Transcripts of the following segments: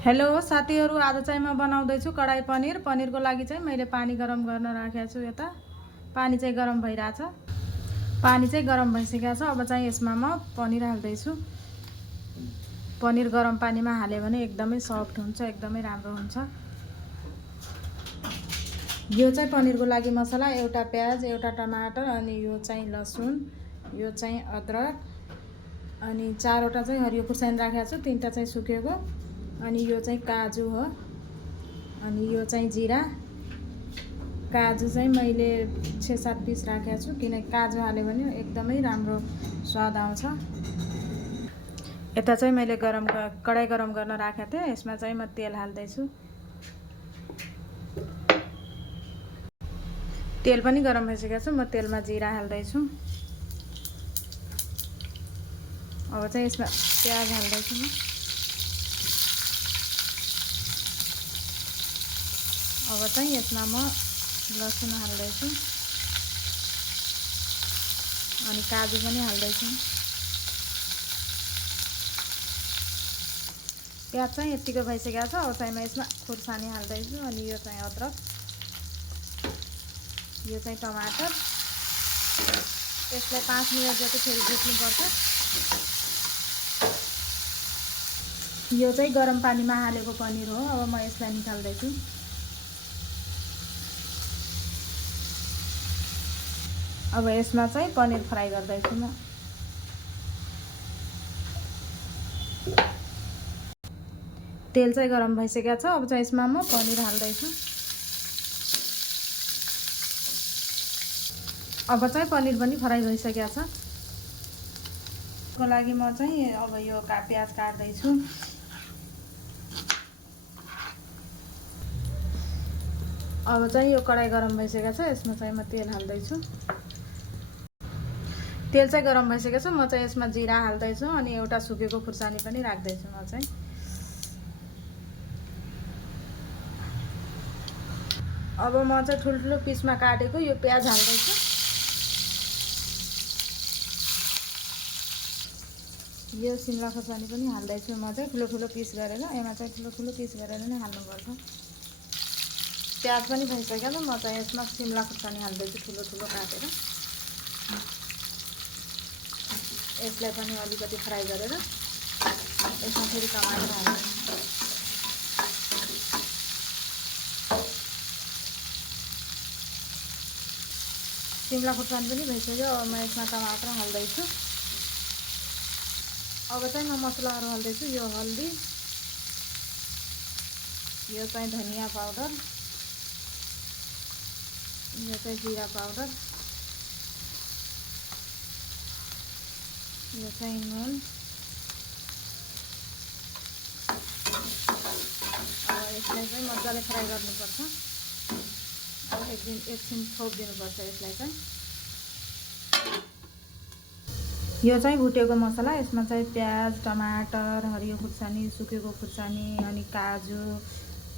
Hello साथीहरु, आज चाहिँ म बनाउँदैछु कडाई पनिर। पनिरको लागि चाहिँ मैले पानी गरम गर्न राखेको छु। यता पानी चाहिँ गरम भइराछ। पानी चाहिँ गरम भइसकेको छ। अब चाहिँ यसमा म पनिर हाल्दैछु। पनिर गरम पानीमा हाल्यो भने एकदमै सफ्ट हुन्छ, एकदमै राम्रो हुन्छ। यो चाहिँ पनिरको लागि मसला एउटा प्याज, एउटा टमाटर, अनि यो चाहिँ लसुन, यो चाहिँ अदरक, अनि 4 वटा चाहिँ हरियो खुर्सानी राखेको छु, 3 टा चाहिँ सुकेको, अनि यो चाहिँ काजु हो, अनि यो चाहिँ जीरा। काजु चाहिँ मैले 6-7 पिस राखेको छु, किनकि काजु हाल्यो भने एकदमै राम्रो स्वाद आउँछ। यता चाहिँ मैले कडाई गरम गर्न राखेको थिएँ। यसमा चाहिँ म तेल हाल्दैछु। तेल पनि गरम भइसकेको छ। म तेलमा जीरा हाल्दैछु। अब चाहिँ यसमा प्याज हाल्दैछु म। अब चाहिँ यसमा म लसुन हाल्दैछु, अनि काजु पनि हाल्दैछु। प्याज चाहिँ यतिको भइसकेको छ। अब चाहिँ म यसमा खुर्सानी हाल्दैछु, अनि यो चाहिँ अदरक, यो चाहिँ टमाटर। यसलाई 5 मिनट जति फेरि भुट्नुपर्छ। यो चाहिँ गरम पानीमा हालेको पनिर हो। अब म यसलाई निकाल्दैछु। अब यसमा चाहिँ पनिर फ्राई गर्दैछु म। तेल चाहिँ गरम भइसकेको छ। अब चाहिँ यसमा म पनिर हाल्दैछु। अब चाहिँ पनिर पनि फ्राई भइसकेको छ। को लागि म चाहिँ अब यो प्याज काट्दैछु। अब चाहिँ यो कडाई गरम भइसकेको छ। यसमा चाहिँ म तेल हाल्दैछु। तेल चाहिँ गरम भइसकेको छ। म चाहिँ यसमा जीरा हाल्दैछु, अनि एउटा सुकेको खुर्सानी पनि राख्दैछु म चाहिँ। अब म चाहिँ ठुल्ठुलो पिसमा काटेको यो प्याज हाल्दैछु। यो सिमला खुर्सानी पनि हाल्दैछु म चाहिँ ठुलो पिस गरेर। यसमा चाहिँ ठुलो पिस गरेर नै हाल्नुपर्छ। प्याज पनि भइसक्यो। म चाहिँ यसमा सिमला खुर्सानी हाल्दैछु ठुलो काटेर। यसलाई पनि अलिकति फ्राई गरेर यसमा फेरि टमाटर हाल्दैछु। सिमला खुर्सानी पनि भइसक्यो। अब म यसमा टमाटर हाल्दैछु। अब चाहिँ म मसलाहरू हाल्दैछु। यो हल्दी, यो चाहिँ धनिया पाउडर, यो चाहिँ जीरा पाउडर, यो चाहिँ नुन। अब यसलाई चाहिँ मजाले फ्राई गर्नुपर्छ। अब एकछिन छोपिदिनुपर्छ यसलाई चाहिँ। यो चाहिँ भुटेको मसला। यसमा चाहिँ प्याज, टमाटर, हरियो खुर्सानी, सुकेको खुर्सानी, अनि काजु,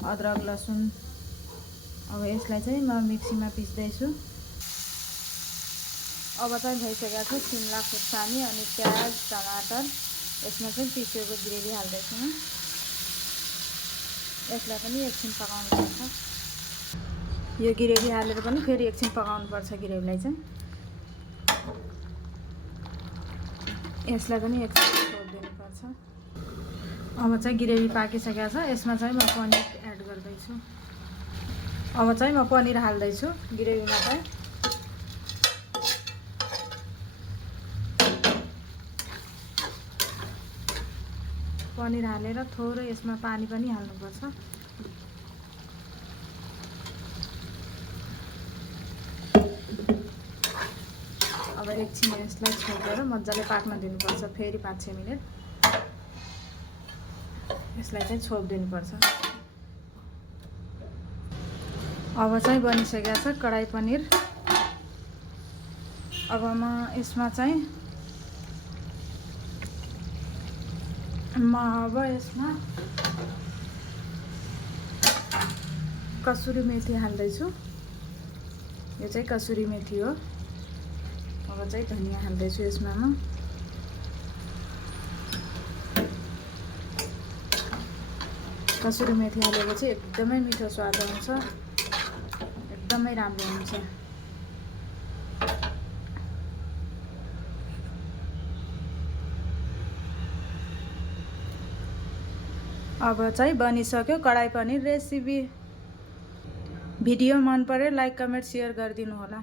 अदरक, लसुन। अब यसलाई चाहिँ म मिक्सीमा पिस्दैछु। अब चाहिँ भइसकेको छ सिमला खुर्सानी, अनि प्याज, टमाटर। यसमा चाहिँ पिसेको ग्रेभी हाल्दैछु म। यसलाई पनि एकछिन पकाउनुपर्छ। यो ग्रेभी हालेर पनि फेरि एकछिन पकाउनुपर्छ ग्रेभीलाई चाहिँ। यसलाई पनि एकछिन छोडिदिनुपर्छ। अब चाहिँ ग्रेभी पाकिसकेको छ। यसमा चाहिँ म पनिर एड गर्दैछु। अब चाहिँ म पनिर हाल्दैछु ग्रेभीमा चाहिँ। पनिर हालेर थोरै यसमा पानी पनि हाल्नुपर्छ। अब एकछिन यसलाई छोपेर मजाले पाक्न दिनुपर्छ। फेरि 5-6 मिनट यसलाई चाहिँ छोपिदिनुपर्छ। अब चाहिँ बनिसकेको छ कडाई पनिर। अब म यसमा कसुरी मेथी हाल्दैछु। यो चाहिँ कसुरी मेथी हो। अब चाहिँ धनिया हाल्दैछु यसमा म। कसुरी मेथी हालेपछि एकदमै मिठो स्वाद आउँछ, एकदमै राम्रो हुन्छ। अब चाहिँ बनिसक्यो कडाई पनिर रेसिपी। भिडियो मन पर्यो लाइक कमेन्ट सेयर गरिदिनु होला।